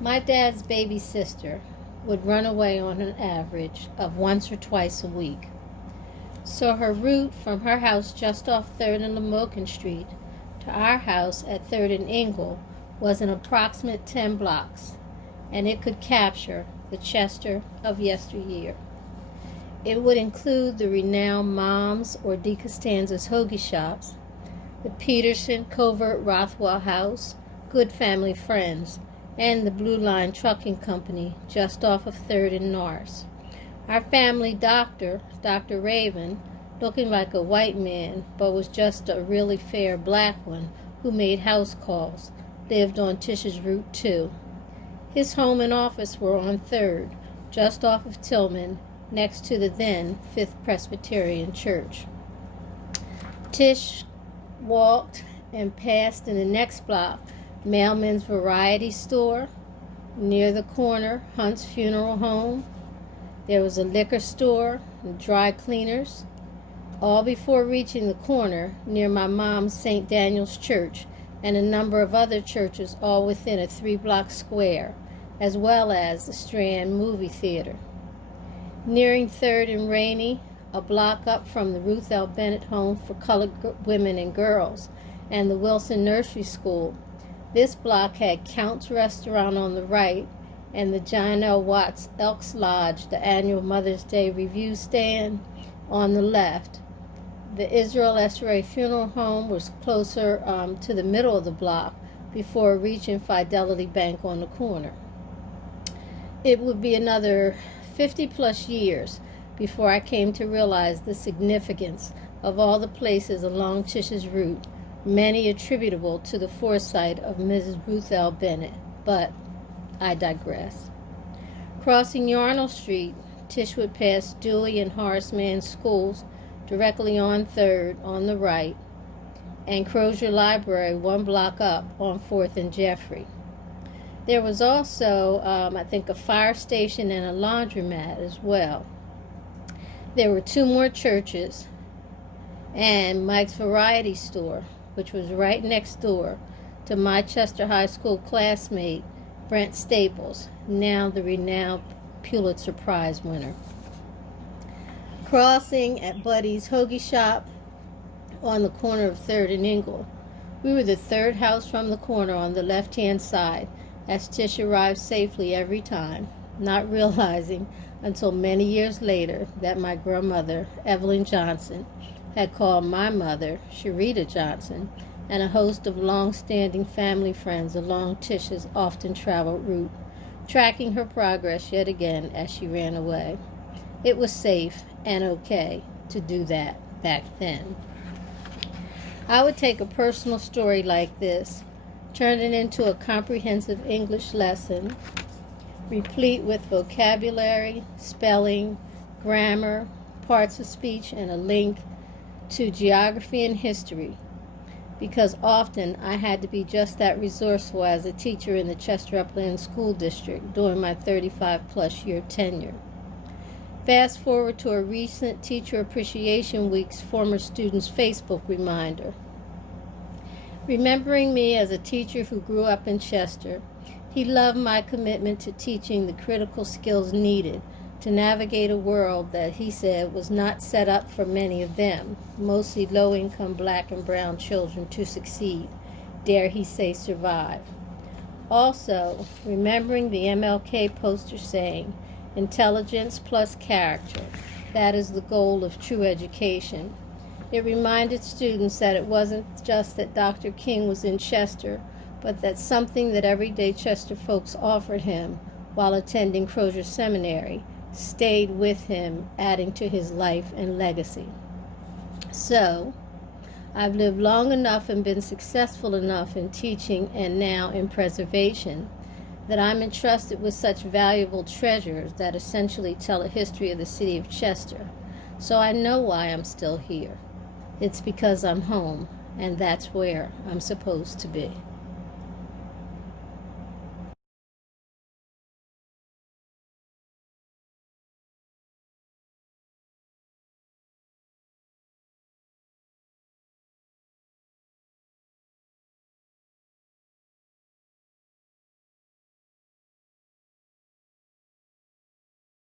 My dad's baby sister would run away on an average of once or twice a week. So her route from her house just off 3rd and Lamoken Street to our house at 3rd and Ingle was an approximate 10 blocks, and it could capture the Chester of yesteryear. It would include the renowned Mom's or De Costanza's hoagie shops, the Peterson Covert Rothwell House, Good Family Friends, and the Blue Line Trucking Company just off of 3rd and Norris. Our family doctor, Dr. Raven, looking like a white man but was just a really fair black one who made house calls, lived on Tish's Route 2. His home and office were on 3rd, just off of Tillman, next to the then 5th Presbyterian Church. Tish walked and passed in the next block Mailman's Variety Store, near the corner Hunt's Funeral Home. There was a liquor store and dry cleaners, all before reaching the corner near my mom's St. Daniel's Church and a number of other churches all within a 3-block square, as well as the Strand Movie Theater. Nearing 3rd and Rainey, a block up from the Ruth L. Bennett Home for Colored Women and Girls and the Wilson Nursery School, this block had Count's Restaurant on the right and the John L. Watts Elks Lodge, the annual Mother's Day review stand, on the left. The Israel S. Ray Funeral Home was closer to the middle of the block before reaching Fidelity Bank on the corner. It would be another 50-plus years before I came to realize the significance of all the places along Tish's route, many attributable to the foresight of Mrs. Ruth L. Bennett, but I digress. Crossing Yarnell Street, Tish would pass Dewey and Horace Mann schools directly on 3rd on the right, and Crozier Library 1 block up on 4th and Jeffrey. There was also, I think, a fire station and a laundromat as well. There were 2 more churches and Mike's Variety Store, which was right next door to my Chester High School classmate, Brent Staples, now the renowned Pulitzer Prize winner. Crossing at Buddy's Hoagie Shop on the corner of 3rd and Ingle. We were the 3rd house from the corner on the left-hand side, as Tish arrived safely every time, not realizing until many years later that my grandmother, Evelyn Johnson, had called my mother, Sharita Johnson, and a host of long-standing family friends along Tish's often-traveled route, tracking her progress yet again as she ran away. It was safe and okay to do that back then. I would take a personal story like this, turn it into a comprehensive English lesson, replete with vocabulary, spelling, grammar, parts of speech, and a link to geography and history, because often I had to be just that resourceful as a teacher in the Chester Upland School District during my 35-plus year tenure. Fast forward to a recent Teacher Appreciation Week's former students' Facebook reminder. Remembering me as a teacher who grew up in Chester, he loved my commitment to teaching the critical skills needed to navigate a world that he said was not set up for many of them, mostly low-income black and brown children, to succeed, dare he say survive. Also, remembering the MLK poster saying, intelligence plus character, that is the goal of true education. It reminded students that it wasn't just that Dr. King was in Chester, but that something that everyday Chester folks offered him while attending Crozier Seminary stayed with him, adding to his life and legacy. So, I've lived long enough and been successful enough in teaching and now in preservation that I'm entrusted with such valuable treasures that essentially tell a history of the city of Chester. So I know why I'm still here. It's because I'm home, and that's where I'm supposed to be.